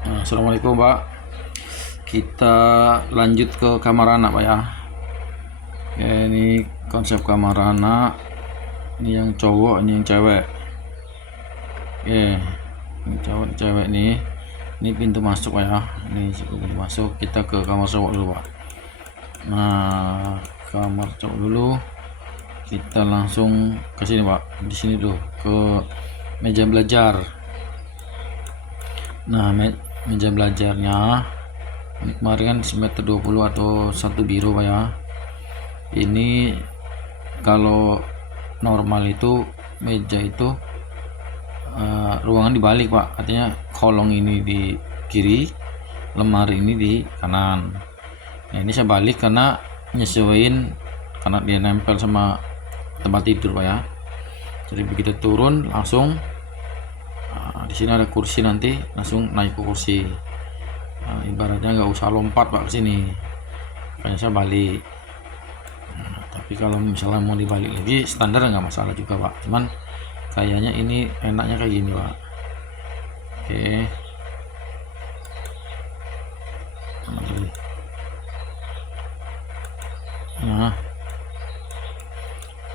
Assalamualaikum Pak. Kita lanjut ke kamar anak Pak ya. Oke, ini konsep kamar anak. Ini yang cowok, ini yang cewek. Oke, ini cowok, cewek nih. Ini pintu masuk Pak ya. Ini pintu masuk. Kita ke kamar cowok dulu Pak. Nah, kamar cowok dulu. Kita langsung ke sini Pak. Di sini dulu ke meja belajar. Nah, meja belajarnya ini kemarin kan 1,20 m atau 1 biro Pak ya. Ini kalau normal itu meja itu ruangan dibalik Pak, artinya kolong ini di kiri, lemari ini di kanan. Nah ini saya balik karena nyesuaiin, karena dia nempel sama tempat tidur Pak ya. Jadi begitu turun langsung di sini ada kursi, nanti langsung naik ke kursi. Ibaratnya nggak usah lompat Pak ke sini, makanya saya balik. Tapi kalau misalnya mau dibalik lagi standar nggak masalah juga Pak, cuman kayaknya ini enaknya kayak gini Pak. Oke, nah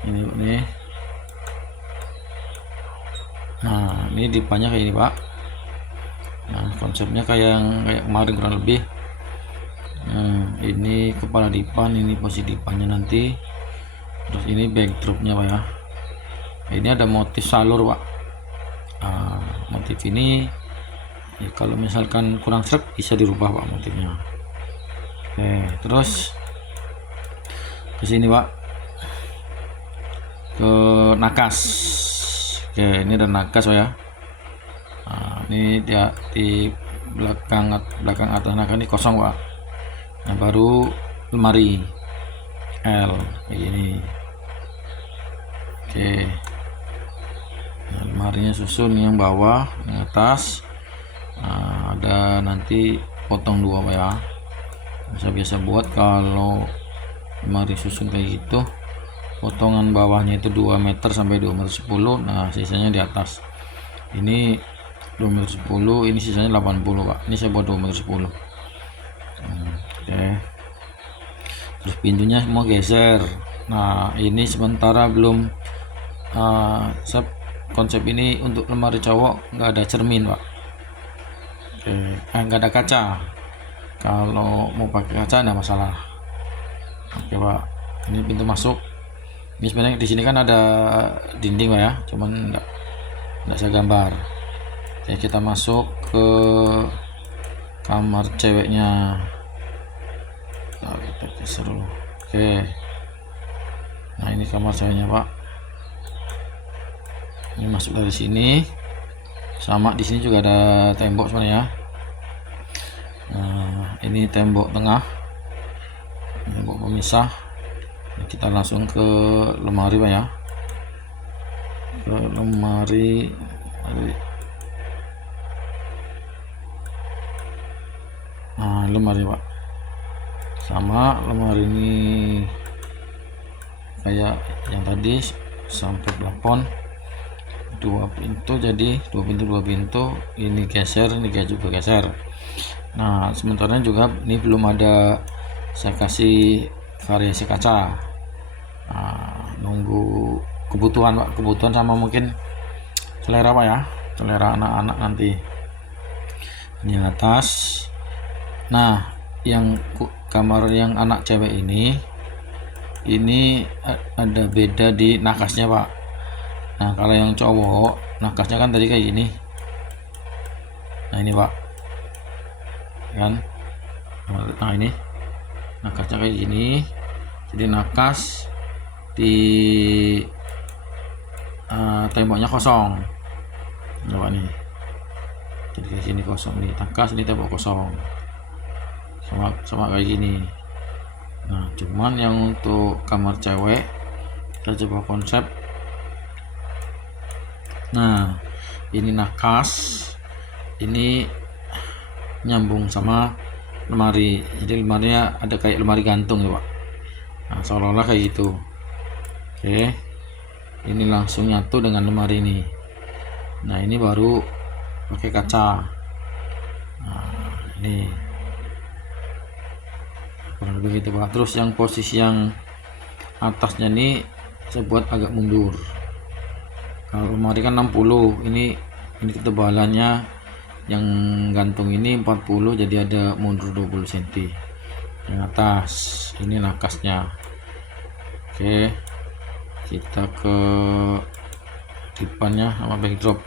ini nih, nah ini dipannya kayak ini Pak. Nah konsepnya kayak kemarin kurang lebih. Ini kepala dipan, ini posisi dipannya nanti, terus ini backdropnya Pak ya. Ini ada motif salur Pak. Motif ini ya, kalau misalkan kurang srek bisa dirubah Pak motifnya. Oke, terus ke sini Pak, ke nakas. Oke, ini ada nakas Pak ya. Ini dia di belakang atas nakas ini kosong Pak. Nah baru lemari L kayak gini. Oke, nah, lemarinya susun yang bawah, yang atas. Nah, ada nanti potong dua Pak ya. Biasa buat kalau lemari susun kayak gitu, potongan bawahnya itu 2 meter sampai 2,10 m. Nah sisanya di atas. Ini 2,10 m, ini sisanya 80 Pak. Ini saya buat 2,10 m. Oke, terus pintunya semua geser. Nah ini sementara belum konsep ini untuk lemari cowok nggak ada cermin Pak. Oke, nggak ada kaca. Kalau mau pakai kaca nggak masalah. Oke Pak, ini pintu masuk. Ini sebenarnya di sini kan ada dinding Pak ya, cuman nggak saya gambar. Jadi kita masuk ke kamar ceweknya. Nah, kita geser dulu. Oke, nah ini kamar ceweknya Pak. Ini masuk dari sini, sama di sini juga ada tembok sebenarnya. Nah ini tembok tengah, tembok pemisah. Kita langsung ke lemari Pak ya, ke lemari. Nah lemari Pak, sama lemari ini kayak yang tadi sampai plafon, 2 pintu, jadi 2 pintu. Ini geser, ini juga geser. Nah sementara juga ini belum ada saya kasih variasi kaca. Nah, nunggu kebutuhan Pak, kebutuhan sama mungkin selera Pak ya, selera anak-anak nanti. Ini atas. Nah yang kamar yang anak cewek ini ada beda di nakasnya Pak. Nah kalau yang cowok nakasnya kan tadi kayak gini. Nah ini Pak kan, nah ini nakasnya kayak gini. Jadi nakas di temboknya kosong. Coba nih, jadi kayak sini kosong nih, nakas ini tembok kosong, sama kayak gini. Nah cuman yang untuk kamar cewek kita coba konsep. Nah ini nakas, ini nyambung sama lemari, jadi lemarinya ada kayak lemari gantung ya Pak. Nah seolah-olah kayak gitu. Oke, ini langsung nyatu dengan lemari ini. Nah ini baru pakai kaca. Nah Ini kurang lebih gitu Pak. Terus yang posisi yang atasnya ini saya buat agak mundur. Kalau lemari kan 60, ini ketebalannya yang gantung ini 40, jadi ada mundur 20 cm. Yang atas ini nakasnya. Oke, kita ke depannya sama backdrop.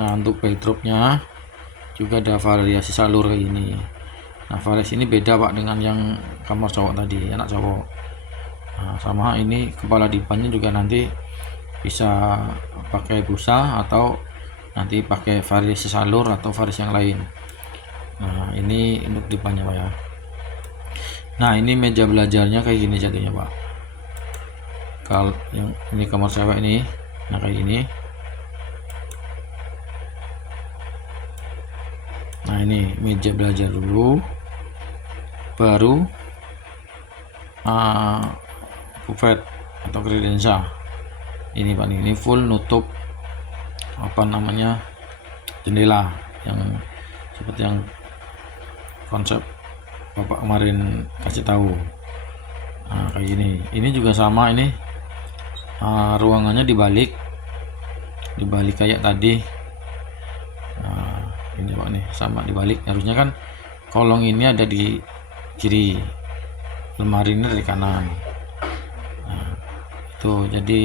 Nah, untuk backdropnya juga ada variasi salur kayak ini. Nah, variasi ini beda Pak dengan yang kamar cowok tadi, anak cowok. Nah, sama ini kepala dipannya juga nanti bisa pakai busa atau nanti pakai variasi salur atau variasi yang lain. Nah, ini untuk dipannya Pak ya. Nah, ini meja belajarnya kayak gini jadinya Pak. Kalau yang ini kamar cewek ini, nah kayak gini. Nah, ini meja belajar dulu, baru buffet atau kredensa. Ini Pak, ini full nutup apa namanya jendela yang seperti yang konsep Bapak kemarin kasih tahu. Nah, kayak gini. Ini juga sama, ini ruangannya dibalik kayak tadi. Nah, ini Pak nih sama dibalik. Harusnya kan kolong ini ada di kiri, lemari ini dari kanan. Nah, itu jadi,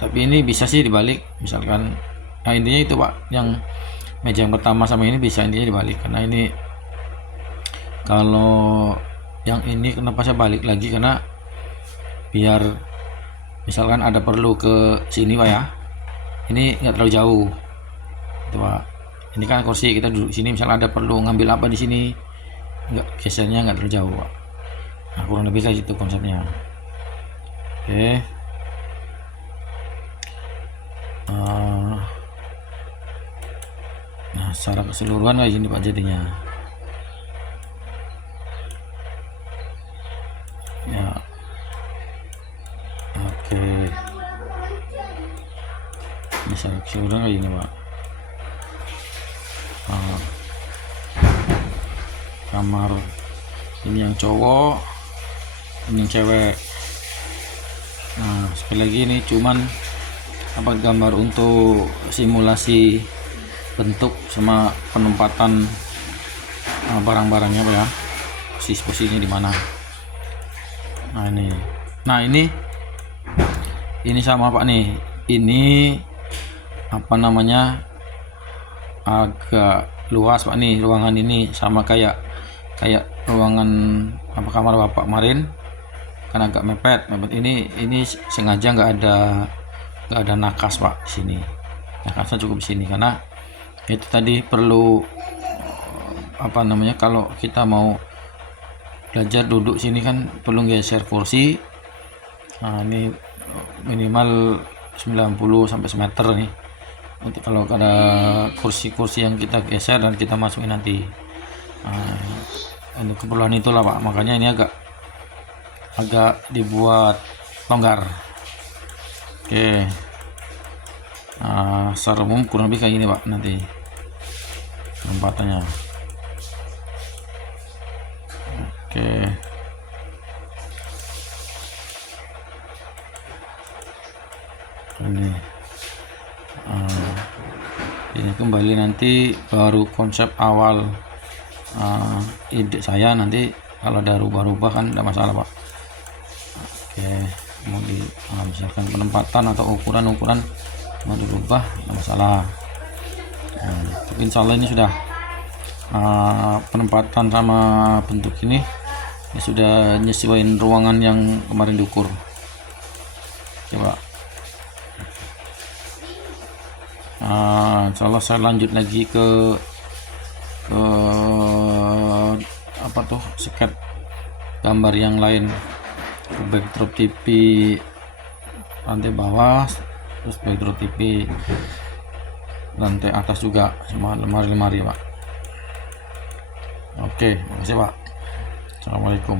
tapi ini bisa sih dibalik misalkan. Nah, intinya itu Pak, yang meja yang pertama sama ini bisa intinya dibalik, karena ini kalau yang ini kenapa saya balik lagi, karena biar misalkan ada perlu ke sini Pak ya, ini nggak terlalu jauh itu Pak. Ini kan kursi, kita duduk sini misalnya ada perlu ngambil apa di sini, nggak gesernya nggak terlalu jauh Pak. Nah, kurang lebih kayak gitu konsepnya. Oke. Nah, secara keseluruhan kayak gini Pak jadinya ya. Oke, ini secara keseluruhan kayak gini Pak. Kamar ini yang cowok, ini yang cewek. Nah, sekali lagi ini cuman apa gambar untuk simulasi bentuk sama penempatan barang-barangnya Pak ya, posisinya di mana. Nah ini sama Pak nih, ini apa namanya agak luas Pak nih ruangan ini, sama kayak ruangan apa kamar Bapak kemarin kan agak mepet. Ini sengaja nggak ada nakas Pak di sini. Nakasnya cukup di sini karena itu tadi perlu apa namanya, kalau kita mau belajar duduk sini kan perlu geser kursi. Nah, ini minimal 90 sampai semeter nih untuk kalau ada kursi-kursi yang kita geser dan kita masukin nanti. Untuk keperluan itulah Pak, makanya ini agak dibuat longgar. Oke. Secara umum kurang lebih kayak gini Pak nanti penempatannya. Oke. Ini kembali nanti baru konsep awal ide saya, nanti kalau ada rubah-rubah kan tidak masalah Pak. Oke, mau misalkan penempatan atau ukuran mau dirubah tidak masalah. Tapi insya Allah ini sudah penempatan sama bentuk ini sudah nyesuaiin ruangan yang kemarin diukur. Coba insya Allah saya lanjut lagi ke apa tuh sket gambar yang lain, ke backdrop TV lantai bawah, terus backdrop TV lantai atas juga, sama lemari Pak. Oke, makasih Pak. Assalamualaikum.